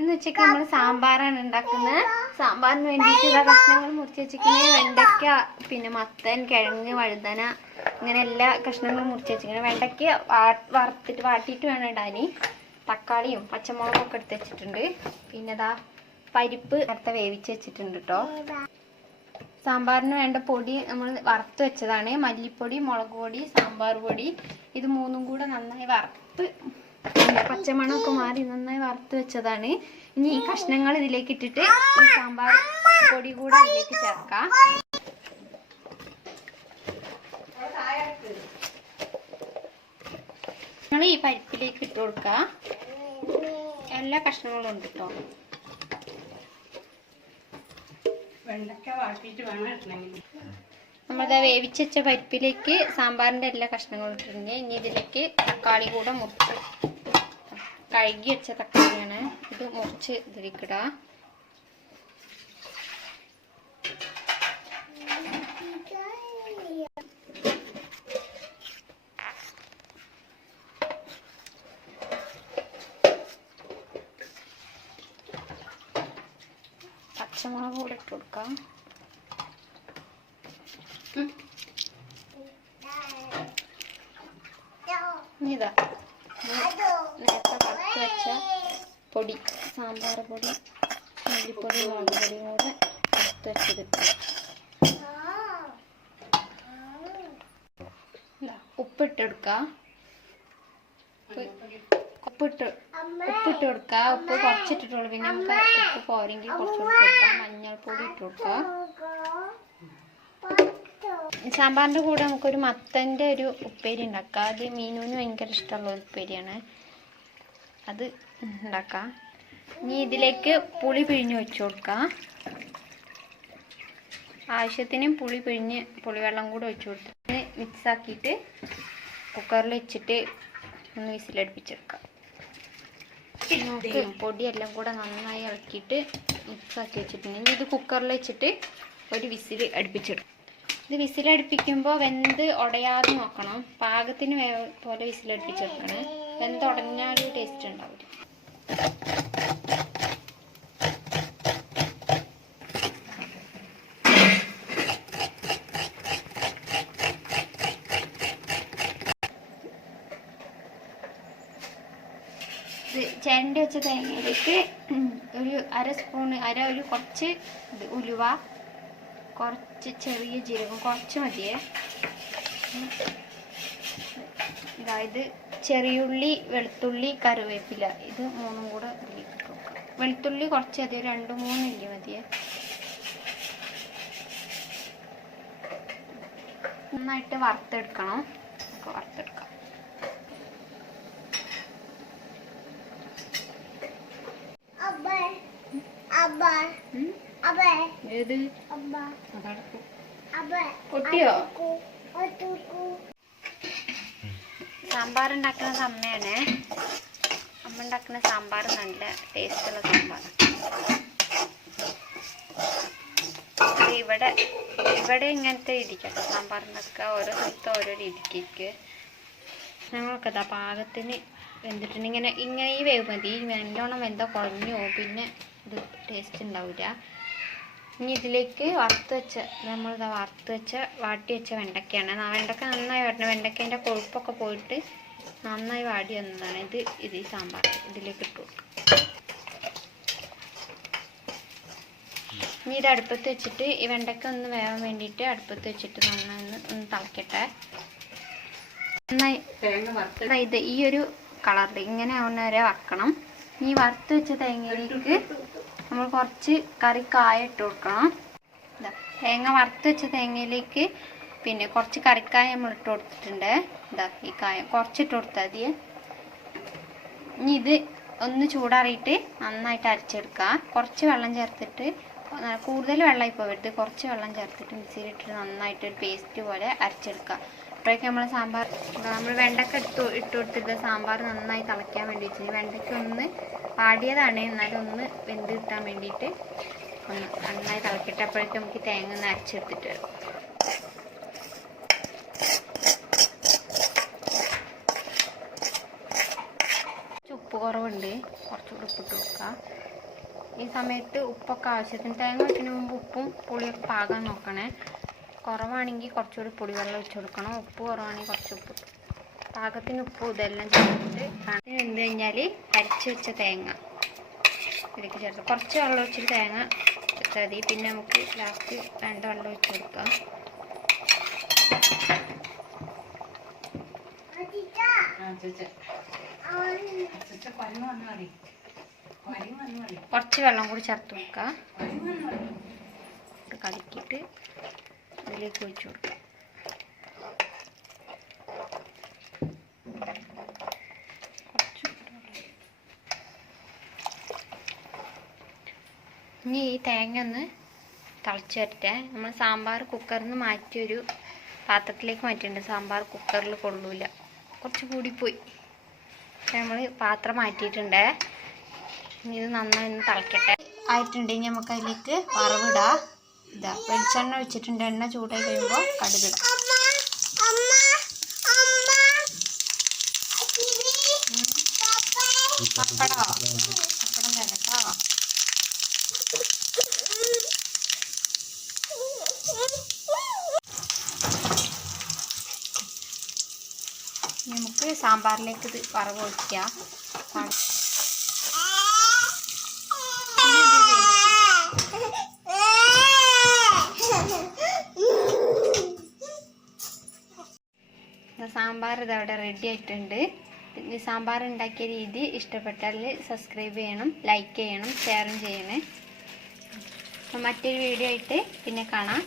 ഇന്ന് ഉച്ചയ്ക്ക് നമ്മൾ സാമ്പാറാണ് ഉണ്ടാക്കുന്നത്. സാമ്പാറിന് വേണ്ടിയിട്ടുള്ള കഷ്ണങ്ങൾ മുറിച്ച് വെച്ചിരിക്കുന്നത് വെണ്ടയ്ക്ക, പിന്നെ മത്തൻ, കിഴങ്ങ്, വഴുതന, ഇങ്ങനെ എല്ലാ കഷ്ണങ്ങളും മുറിച്ച് വെച്ചിരിക്കുന്നത്. വെണ്ടയ്ക്ക് വറുത്തിട്ട് വാട്ടിയിട്ട് വേണം ഇടാൻ. തക്കാളിയും പച്ചമുളകും ഒക്കെ എടുത്ത് വെച്ചിട്ടുണ്ട്. പിന്നെ ഇതാ പരിപ്പ് നേരത്തെ വേവിച്ച് വെച്ചിട്ടുണ്ട് കേട്ടോ. സാമ്പാറിന് വേണ്ട പൊടി നമ്മൾ വറുത്ത് വെച്ചതാണ്. മല്ലിപ്പൊടി, മുളക് പൊടി, സാമ്പാർ പൊടി, ഇത് മൂന്നും കൂടെ നന്നായി വറുത്ത് പച്ചമണമൊക്കെ മാറി നന്നായി വറുത്ത് വെച്ചതാണ്. ഇനി ഈ കഷ്ണങ്ങൾ ഇതിലേക്ക് ഇട്ടിട്ട് ഈ സാമ്പാർ പൊടി കൂടെ ഇതിലേക്ക് ചേർക്കാം. നിങ്ങൾ ഈ പരിപ്പിലേക്ക് ഇട്ട് കൊടുക്കുക. എല്ലാ കഷ്ണങ്ങളും ഉണ്ട് കേട്ടോ. നമ്മളിതാ വേവിച്ച് വെച്ച പരിപ്പിലേക്ക് സാമ്പാറിൻ്റെ എല്ലാ കഷ്ണങ്ങളും ഇട്ടിട്ടുണ്ട്. ഇനി ഇതിലേക്ക് തക്കാളി കൂടെ മുറിച്ച് കഴുകി വെച്ച തക്കാളിയാണ്, ഇത് മുറിച്ച് ഇതിലേക്ക് ഇടാം. പച്ചമുളക് കൂടെ ഇട്ട് കൊടുക്കാം. ഇതാ നേരത്തെ വറുത്ത് വെച്ച പൊടി, സാമ്പാർ പൊടി, മല്ലിപ്പൊടി, മുളക് പൊടിയും കൂടെ വറുത്ത് വെച്ചെടുക്കുക. ഉപ്പിട്ടെടുക്കുക. ഉപ്പിട്ട് കൊടുക്കുക. ഉപ്പ് കുറച്ചിട്ടിട്ടുള്ളൂ. പിന്നെ നമുക്ക് ഉപ്പ് പോരെങ്കിൽ കുറച്ചുകൂടി കൊടുക്കാം. മഞ്ഞൾപ്പൊടി ഇട്ട് കൊടുക്കുക. സാമ്പാറിൻ്റെ കൂടെ നമുക്കൊരു മത്തൻ്റെ ഒരു ഉപ്പേരി ഉണ്ടാക്കാം. അത് മീനുവിന് ഭയങ്കര ഇഷ്ടമുള്ള ഉപ്പേരിയാണ്, അത് ഉണ്ടാക്കാം. ഇനി ഇതിലേക്ക് പുളി പിഴിഞ്ഞ് വെച്ച് കൊടുക്കാം. ആവശ്യത്തിന് പുളിവെള്ളം കൂടെ ഒഴിച്ച് കൊടുത്തിട്ട് മിക്സാക്കിയിട്ട് കുക്കറിൽ വെച്ചിട്ട് ഒന്ന് വിസിലടുപ്പിച്ചെടുക്കാം. നമുക്ക് പൊടിയെല്ലാം കൂടെ നന്നായി ഇളക്കിയിട്ട് മിക്സാക്കി വെച്ചിട്ടുണ്ട്. ഇനി ഇത് കുക്കറിൽ വെച്ചിട്ട് ഒരു വിസിൽ അടുപ്പിച്ചെടുക്കും. ഇത് വിസിലടുപ്പിക്കുമ്പോൾ വെന്ത് ഉടയാതെ നോക്കണം. പാകത്തിന് പോലെ വിസിലടുപ്പിച്ചെടുക്കണം. വെന്ത് ഉടഞ്ഞാൽ ടേസ്റ്റ് ഉണ്ടാവില്ല. ചേരണ്ടി വെച്ച തേങ്ങയിലേക്ക് ഒരു ഒരു കുറച്ച് ഉലുവ, കുറച്ച് ചെറിയ ജീരകം, കുറച്ച് മതിയേ. അതായത് ചെറിയുള്ളി, വെളുത്തുള്ളി, കറിവേപ്പില, ഇത് മൂന്നും കൂടെ ഇതിലേക്ക് ഇട്ട് കൊടുക്കാം. വെളുത്തുള്ളി കുറച്ച് അധികം 2-3 ഇല്ലി മതിയേ. നന്നായിട്ട് വറുത്തെടുക്കണം. നമുക്ക് വറുത്തെടുക്കാം. ഏത് പൊട്ടിയോ? സാമ്പാർ ഉണ്ടാക്കുന്ന അമ്മയാണ്. അമ്മ ഉണ്ടാക്കുന്ന സാമ്പാർ നല്ല ടേസ്റ്റുള്ള സാമ്പാർ. ഇവിടെ ഇങ്ങനത്തെ രീതിക്കാട്ടോ സാമ്പാർ ഉണ്ടാക്കുക. ഓരോ സ്ഥലത്ത് ഓരോ രീതിക്ക്. ഞങ്ങളൊക്കെ ഇതാ പാകത്തിന് വെന്തിട്ടുണ്ട്. ഇങ്ങനെ ഈ വേവ് മതി. നല്ലോണം വെന്ത കുഴഞ്ഞു പോകും, പിന്നെ ഇത് ടേസ്റ്റ് ഉണ്ടാവില്ല. ഇനി ഇതിലേക്ക് വാട്ടി വെച്ച വെണ്ടയ്ക്കയാണ്. വെണ്ടയ്ക്ക നന്നായി വരണം. വെണ്ടയ്ക്കേൻ്റെ കൊഴുപ്പൊക്കെ പോയിട്ട് നന്നായി വാടി വന്നതാണ്. ഇത് ഈ സാമ്പാർ ഇതിലേക്ക് ഇട്ട് കൊടുക്കും. ഇനി ഇത് അടുപ്പത്ത് വെച്ചിട്ട് ഈ വെണ്ടയ്ക്ക ഒന്ന് വേവാൻ വേണ്ടിയിട്ട് അടുപ്പത്ത് വെച്ചിട്ട് നന്നായി ഒന്ന് തിളക്കട്ടെ. നന്നായി ഇത് ഈ ഒരു കളറിൽ ഇങ്ങനെ ആവുന്ന വരെ വറക്കണം. ഈ വറുത്ത് വെച്ച തേങ്ങയിലേക്ക് നമ്മൾ കുറച്ച് കറിക്കായ ഇട്ട് കൊടുക്കണം. തേങ്ങ വറുത്ത് വെച്ച തേങ്ങയിലേക്ക് പിന്നെ കുറച്ച് കറിക്കായ നമ്മൾ ഇട്ട് കൊടുത്തിട്ടുണ്ട്. ഈ കായം കുറച്ചിട്ട് കൊടുത്താൽ മതി. ഇനി ഇത് ഒന്ന് ചൂടാറിയിട്ട് നന്നായിട്ട് അരച്ചെടുക്കുക. കുറച്ച് വെള്ളം ചേർത്തിട്ട്, കൂടുതൽ വെള്ളമായി പോകരുത്, കുറച്ച് വെള്ളം ചേർത്തിട്ട് മിക്സിയിലിട്ടിട്ട് നന്നായിട്ട് ഒരു പേസ്റ്റ് പോലെ അരച്ചെടുക്കുക. അപ്പോഴേക്കും നമ്മൾ വെണ്ടയ്ക്ക ഇട്ട് കൊടുത്തിട്ട് സാമ്പാർ നന്നായി തിളയ്ക്കാൻ വേണ്ടി വെച്ചിട്ട് വെണ്ടയ്ക്ക ഒന്ന് പാടിയതാണ്, എന്നാലും ഒന്ന് വെന്ത് കിട്ടാൻ വേണ്ടിയിട്ട് ഒന്ന് നന്നായി തിളക്കിയിട്ട് അപ്പോഴേക്കും നമുക്ക് തേങ്ങ ഒന്ന് അരച്ചെടുത്തിട്ട് വരും. ഉപ്പ് കുറവുണ്ട്, കുറച്ചുകൂടി ഉപ്പിട്ട് കൊടുക്കുക. ഈ സമയത്ത് ഉപ്പൊക്കെ ആവശ്യത്തിന്, തേങ്ങ വെക്കുന്നതിന് മുമ്പ് ഉപ്പും പുളിയൊക്കെ പാകാൻ നോക്കണേ. കുറവാണെങ്കിൽ കുറച്ചുകൂടി പുളിവെള്ളം ഒഴിച്ച് കൊടുക്കണം, ഉപ്പ് കുറവാണെങ്കിൽ കുറച്ച് ഉപ്പ്. പാകത്തിന് ഉപ്പും ഇതെല്ലാം ചേർത്തിട്ട് എന്ത് കഴിഞ്ഞാൽ അരച്ച് വെച്ച തേങ്ങ ഇതിലേക്ക് ചേർത്ത് കുറച്ച് വെള്ളം ഒഴിച്ചിട്ട് തേങ്ങ വെച്ചാൽ മതി. പിന്നെ നമുക്ക് ലാസ്റ്റ് വേണ്ട വെള്ളം ഒഴിച്ച് കൊടുക്കാം. കുറച്ച് വെള്ളം കൂടി ചേർത്ത് കൊടുക്കുക. കലക്കിയിട്ട് ഇതിലേക്ക് ഒഴിച്ച് കൊടുക്കുക. ഇനി ഈ തേങ്ങ ഒന്ന് തിളച്ച് വരട്ടെ. നമ്മൾ സാമ്പാർ കുക്കറിൽ നിന്ന് മാറ്റിയൊരു പാത്രത്തിലേക്ക് മാറ്റിയിട്ടുണ്ട്. സാമ്പാർ കുക്കറിൽ കൊള്ളൂല, കുറച്ച് കൂടിപ്പോയി. നമ്മൾ പാത്രം മാറ്റിയിട്ടുണ്ട്. ഇനി ഇത് നന്നായി ഒന്ന് തിളക്കട്ടെ. ആയിട്ടുണ്ട്. ഇനി നമുക്ക് അതിലേക്ക് വറവിടാം. ഇതാ വെളിച്ചെണ്ണ ഒഴിച്ചിട്ടുണ്ട്. എണ്ണ ചൂടായി കഴിയുമ്പോൾ കടുകിടാം. പപ്പടം തരട്ടോ. നമുക്ക് സാമ്പാറിലേക്ക് ഇത് വറവ് ഒഴിക്കാം. സാമ്പാർ ഇതവിടെ റെഡി ആയിട്ടുണ്ട്. ഈ സാമ്പാർ ഉണ്ടാക്കിയ രീതി ഇഷ്ടപ്പെട്ടാൽ സബ്സ്ക്രൈബ് ചെയ്യണം, ലൈക്ക് ചെയ്യണം, ഷെയറും ചെയ്യണേ. മറ്റൊരു വീഡിയോ ആയിട്ട് പിന്നെ കാണാം.